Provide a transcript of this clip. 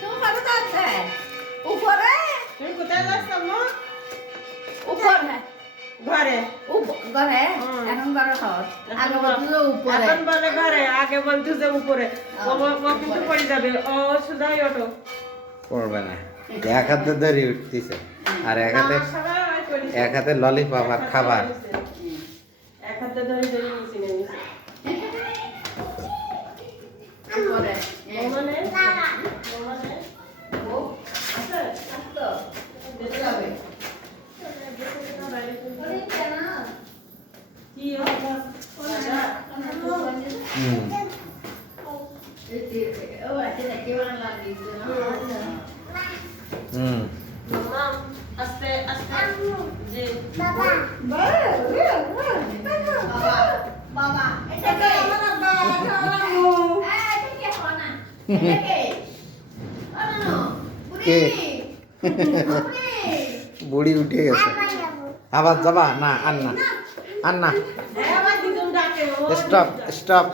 তুমি কত যাচ্ছে উপরে তুমি কোথায় যাচ্ছ আম্মু? উপরে ঘরে। ঘরে এখন ঘরে হর আগে বলছিল উপরে এখন বলে ঘরে, আগে বলতো যে উপরে। ও কিন্তু পড়ে যাবে, ও সুধাই ওঠো। পড়বে না, এক হাতে ধরে উঠতেছে আর এক হাতে ললিপপ আর খাবার। এক হাতে ধরে ধরে নিচে নেমেছে। উপরে মানে ও আছে তো দেখতে যাবে কি হবে? মাম আস্তে আস্তে যে বাবা এটা কে কে? বুড়ি উঠে গেছে, আবার যাবা না? আর না, আর না, হ্যাঁ, আবার দিদুন ডাকে, ও স্টপ স্টপ।